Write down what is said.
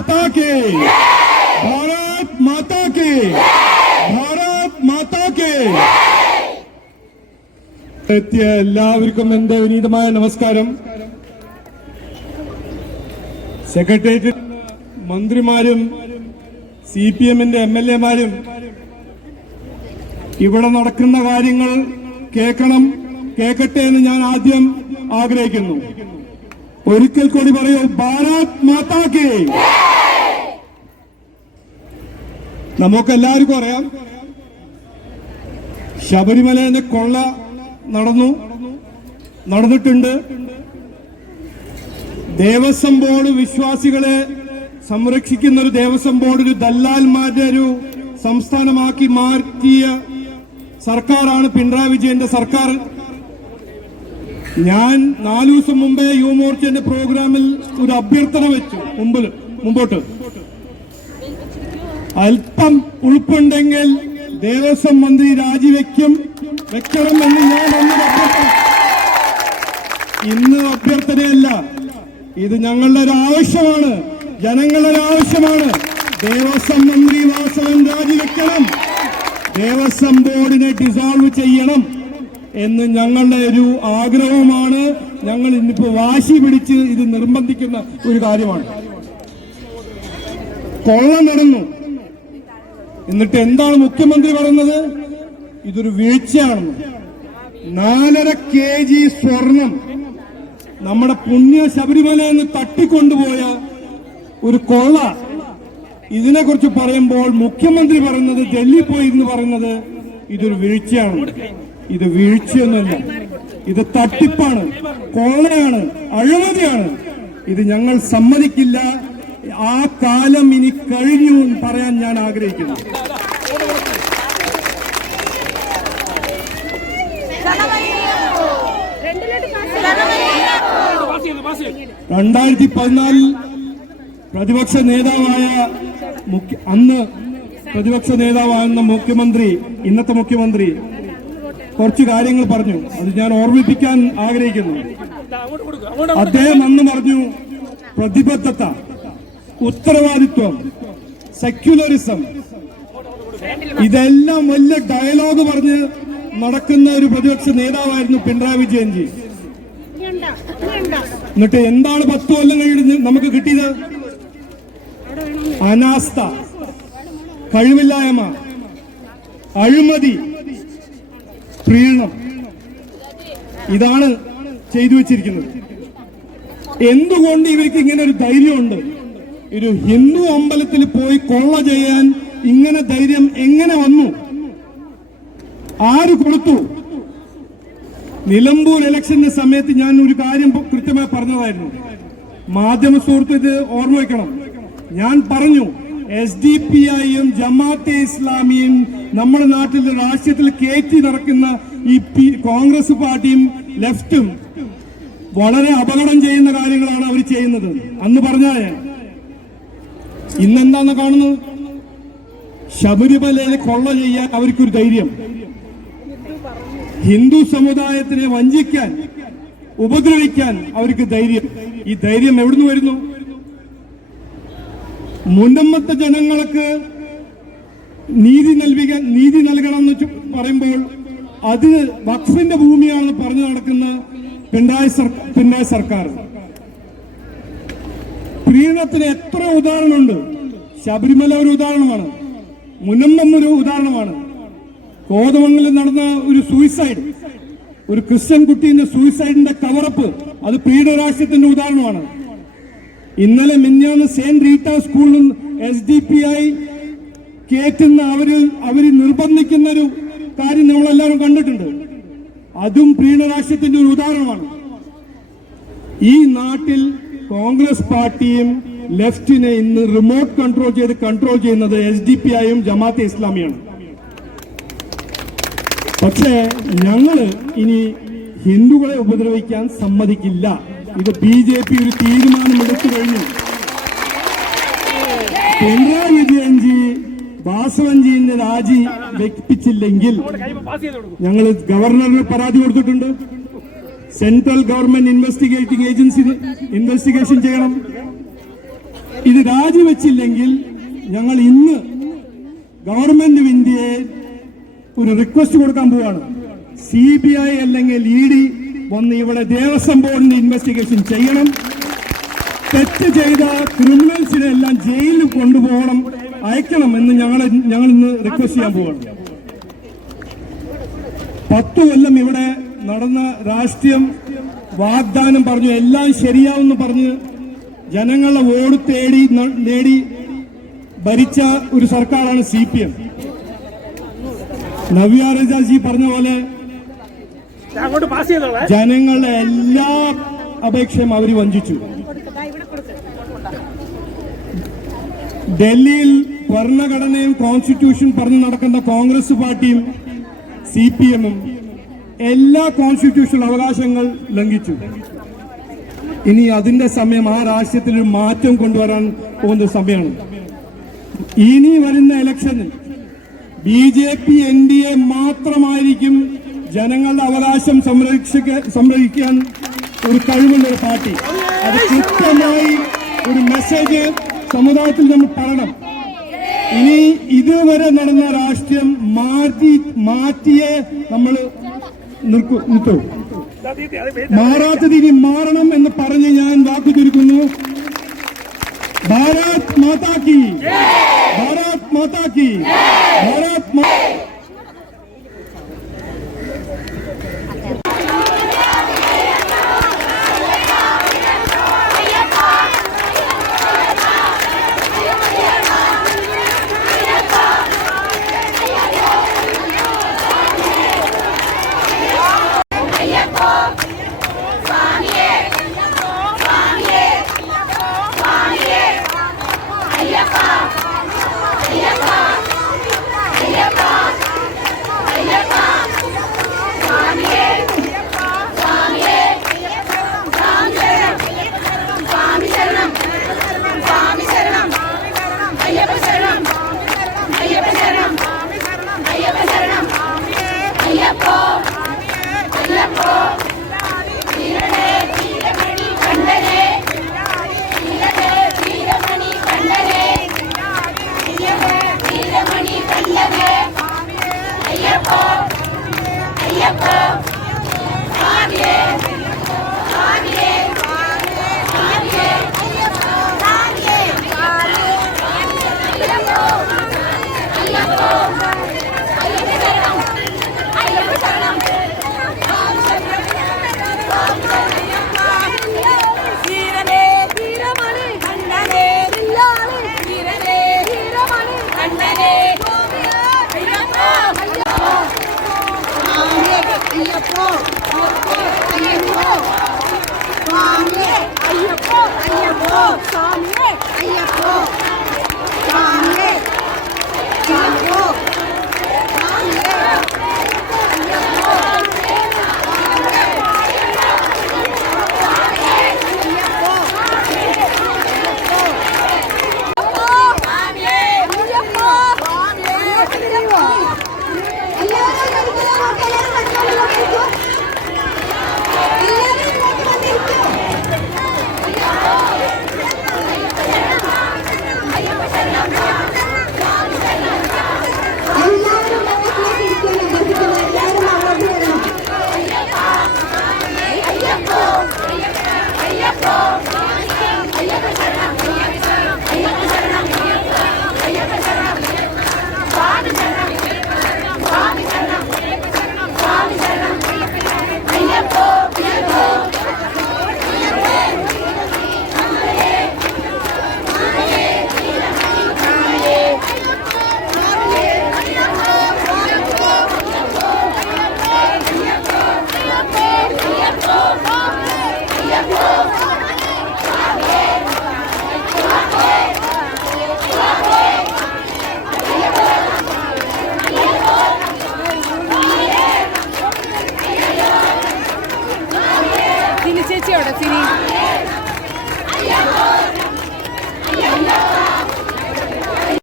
माता के भारत माता के भारत माता के എത്തിയ എല്ലാവർക്കും എന്റെ വിനീതമായ നമസ്കാരം സെക്രട്ടേറിയറ്റിൽ മന്ത്രിമാരും സി പി എമ്മിന്റെ എം എൽ എമാരും ഇവിടെ നടക്കുന്ന കാര്യങ്ങൾ കേൾക്കണം കേൾക്കട്ടെ എന്ന് ഞാൻ ആദ്യം ആഗ്രഹിക്കുന്നു ഒരിക്കൽ കൂടി പറയൂ ഭാരത് മാതാക്ക് നമുക്കെല്ലാവർക്കും അറിയാം. ശബരിമലേന്റെ കൊള്ള നടന്നു. നടന്നിട്ടുണ്ട്. ദേവസ്വം ബോർഡ് വിശ്വാസികളെ സംരക്ഷിക്കുന്ന ഒരു ദേവസ്വം ബോർഡ് ഒരു ദല്ലാൽമാരുടെ ഒരു സംസ്ഥാനമാക്കി മാറ്റിയ സർക്കാരാണ് പിണറായി വിജയന്റെ സർക്കാർ. ഞാൻ നാലു ദിവസം മുമ്പേ യുവമോർച്ചന്റെ പ്രോഗ്രാമിൽ ഒരു അഭ്യർത്ഥന വെച്ചു. മുമ്പിൽ മുമ്പോട്ട്. അല്പം ഉൾപ്പുണ്ടെങ്കിൽ ദേവസ്വം മന്ത്രി രാജിവെക്കും. വെക്കണം എന്ന് ഞാൻ അന്ന് ഇന്ന് അഭ്യർത്ഥനയല്ല. ഇത് ഞങ്ങളുടെ ഒരു ആവശ്യമാണ്. ജനങ്ങളുടെ ഒരു ആവശ്യമാണ്. ദേവസ്വം മന്ത്രി വാസവൻ രാജിവെക്കണം. ദേവസ്വം ബോർഡിനെ ഡിസോൾവ് ചെയ്യണം എന്ന് ഞങ്ങളുടെ ഒരു ആഗ്രഹമാണ് ഞങ്ങൾ ഇന്നിപ്പോ വാശി പിടിച്ച് ഇത് നിർബന്ധിക്കുന്ന ഒരു കാര്യമാണ്. കൊള്ള നടന്നു. എന്നിട്ട് എന്താണ് മുഖ്യമന്ത്രി പറയുന്നത്? ഇതൊരു വീഴ്ചയാണെന്ന് നാലര കെ ജി സ്വർണം നമ്മുടെ പുണ്യ ശബരിമല എന്ന് തട്ടിക്കൊണ്ടുപോയ ഒരു കൊള്ള. ഇതിനെക്കുറിച്ച് പറയുമ്പോൾ മുഖ്യമന്ത്രി പറയുന്നത് ഡൽഹി പോയി എന്ന് പറയുന്നത് ഇതൊരു വീഴ്ചയാണ്. ഇത് വീഴ്ചയൊന്നുമല്ല. ഇത് തട്ടിപ്പാണ്. കൊള്ളയാണ്. അഴിമതിയാണ്. ഇത് ഞങ്ങൾ സമ്മതിക്കില്ല. ആ കാലം ഇനി കഴിഞ്ഞു എന്ന് പറയാൻ ഞാൻ ആഗ്രഹിക്കുന്നു. രണ്ടായിരത്തി പതിനാലിൽ പ്രതിപക്ഷ നേതാവായ അന്ന് പ്രതിപക്ഷ നേതാവാകുന്ന മുഖ്യമന്ത്രി ഇന്നത്തെ മുഖ്യമന്ത്രി കുറച്ച് കാര്യങ്ങൾ പറഞ്ഞു. അത് ഞാൻ ഓർമ്മിപ്പിക്കാൻ ആഗ്രഹിക്കുന്നു. അദ്ദേഹം അന്ന് പറഞ്ഞു പ്രതിബദ്ധത. ഉത്തരവാദിത്വം സെക്യുലറിസം ഇതെല്ലാം വലിയ ഡയലോഗ് പറഞ്ഞ് നടക്കുന്ന ഒരു പ്രതിപക്ഷ നേതാവായിരുന്നു പിണറായി വിജയൻജി എന്നിട്ട് എന്താണ് പത്ത് കൊല്ലം കഴിഞ്ഞ് നമുക്ക് കിട്ടിയത്? അനാസ്ഥ കഴിവില്ലായ്മ അഴിമതി പ്രീണം. ഇതാണ് ചെയ്തു വെച്ചിരിക്കുന്നത്. എന്തുകൊണ്ട് ഇവർക്ക് ഇങ്ങനെ ഒരു ധൈര്യമുണ്ട്? ഒരു ഹിന്ദു അമ്പലത്തിൽ പോയി കൊള്ള ചെയ്യാൻ ഇങ്ങനെ ധൈര്യം എങ്ങനെ വന്നു? ആര് കൊടുത്തു? നിലമ്പൂർ ഇലക്ഷന്റെ സമയത്ത് ഞാൻ ഒരു കാര്യം കൃത്യമായി പറഞ്ഞതായിരുന്നു. മാധ്യമ സുഹൃത്ത് ഇത് ഓർമ്മ വയ്ക്കണം ഞാൻ പറഞ്ഞു എസ് ഡി പി ഐയും ജമാഅത്തെ ഇസ്ലാമിയും നമ്മുടെ നാട്ടിൽ രാഷ്ട്രീയത്തിൽ കയറ്റി നടക്കുന്ന ഈ കോൺഗ്രസ് പാർട്ടിയും ലെഫ്റ്റും വളരെ അപകടം ചെയ്യുന്ന കാര്യങ്ങളാണ് അവർ ചെയ്യുന്നത്. അന്ന് പറഞ്ഞാൽ ഇന്നെന്താന്ന് കാണുന്നത്? ശബരിമലയിൽ കൊള്ള ചെയ്യാൻ അവർക്കൊരു ധൈര്യം. ഹിന്ദു സമുദായത്തിനെ വഞ്ചിക്കാൻ ഉപദ്രവിക്കാൻ അവർക്ക് ധൈര്യം. ഈ ധൈര്യം എവിടുന്ന് വരുന്നു? മുന്നമ്മത്തെ ജനങ്ങൾക്ക് നീതി നൽകിക്കാൻ നീതി നൽകണം എന്ന് പറയുമ്പോൾ അത് വഖഫിന്റെ ഭൂമിയാണെന്ന് പറഞ്ഞു നടക്കുന്ന പിണറായി സർക്കാർ പിണറായി സർക്കാർ. പ്രീണത്തിന് എത്ര ഉദാഹരണമുണ്ട്? ശബരിമല ഒരു ഉദാഹരണമാണ്. മുനമ്പം ഒരു ഉദാഹരണമാണ്. കോതമംഗലിൽ നടന്ന ഒരു സൂയിസൈഡ് ഒരു ക്രിസ്ത്യൻ കുട്ടീന്റെ സൂയിസൈഡിന്റെ കവറപ്പ് അത് പീഡരാഷ്ട്രത്തിന്റെ ഉദാഹരണമാണ്. ഇന്നലെ മിന്നാന്ന് സെയിന്റ് റീറ്റ സ്കൂളിൽ എസ് ഡി പി ആയി കയറ്റുന്ന അവർ അവർ നിർബന്ധിക്കുന്ന ഒരു കാര്യം നമ്മളെല്ലാവരും കണ്ടിട്ടുണ്ട്. അതും പ്രീണരാഷ്ട്രത്തിന്റെ ഒരു ഉദാഹരണമാണ്. ഈ നാട്ടിൽ കോൺഗ്രസ് പാർട്ടിയും ലെഫ്റ്റിനെ ഇന്ന് റിമോട്ട് കൺട്രോൾ ചെയ്ത് കൺട്രോൾ ചെയ്യുന്നത് എസ് ഡി പി ആയും ജമാഅത്തെ ഇസ്ലാമിയാണ്. പക്ഷേ ഞങ്ങൾ ഇനി ഹിന്ദുക്കളെ ഉപദ്രവിക്കാൻ സമ്മതിക്കില്ല. ഇത് ബി ജെ പി ഒരു തീരുമാനം എടുത്തു കഴിഞ്ഞു. പിണറായി വിജയൻജി വാസവൻജിന്റെ രാജി വെപ്പിച്ചില്ലെങ്കിൽ ഞങ്ങൾ ഗവർണറിന് പരാതി കൊടുത്തിട്ടുണ്ട്. Central government investigating agency investigation ചെയ്യണം. ഇത് രാജിവെച്ചില്ലെങ്കിൽ ഞങ്ങൾ ഇന്ന് ഗവൺമെന്റ് ഓഫ് ഇന്ത്യയെ ഒരു റിക്വസ്റ്റ് കൊടുക്കാൻ പോവാണ്. സി ബി ഐ അല്ലെങ്കിൽ ഇ ഡി വന്ന് ഇവിടെ ദേവസ്വം ബോർഡിന്റെ ഇൻവെസ്റ്റിഗേഷൻ ചെയ്യണം. തെറ്റ് ചെയ്ത ക്രിമിനൽസിനെ എല്ലാം ജയിലിൽ കൊണ്ടുപോകണം അയക്കണം എന്ന് ഞങ്ങൾ ഞങ്ങൾ ഇന്ന് റിക്വസ്റ്റ് ചെയ്യാൻ പോവാണ്. പത്തു കൊല്ലം ഇവിടെ നടന്ന രാഷ്ട്രീയം വാഗ്ദാനം പറഞ്ഞു എല്ലാം ശരിയാവുമെന്ന് പറഞ്ഞ് ജനങ്ങളെ വോട്ട് തേടി നേടി ഭരിച്ച ഒരു സർക്കാരാണ് C P M. Navya Rajaji പറഞ്ഞ പോലെ ജനങ്ങളുടെ എല്ലാ അപേക്ഷയും അവർ വഞ്ചിച്ചു. ഡൽഹിയിൽ ഭരണഘടനയും കോൺസ്റ്റിറ്റ്യൂഷൻ പറഞ്ഞു നടക്കുന്ന കോൺഗ്രസ് പാർട്ടിയും സി പി എമ്മും എല്ലാ കോൺസ്റ്റിറ്റ്യൂഷണൽ അവകാശങ്ങൾ ലംഘിച്ചു. ഇനി അതിന്റെ സമയം ആ രാഷ്ട്രീയത്തിൽ ഒരു മാറ്റം കൊണ്ടുവരാൻ പോകുന്ന സമയമാണ്. ഇനി വരുന്ന ഇലക്ഷനിൽ B J P N D A മാത്രമായിരിക്കും ജനങ്ങളുടെ അവകാശം സംരക്ഷിക്ക സംരക്ഷിക്കാൻ ഒരു കഴിവുള്ള ഒരു പാർട്ടി. അത് കൃത്യമായി ഒരു മെസ്സേജ് സമുദായത്തിൽ നമ്മൾ പറയണം. ഇനി ഇതുവരെ നടന്ന രാഷ്ട്രീയം മാറ്റി മാറ്റിയേ നമ്മൾ നിർത്തൂ മാറാത്തത് ഇനി മാറണം എന്ന് പറഞ്ഞ് ഞാൻ വാക്കു ചുരുക്കുന്നു. ഭാരത് മാതാക്കി ഭാരത് മാതാക്കി ഭാരത് മാ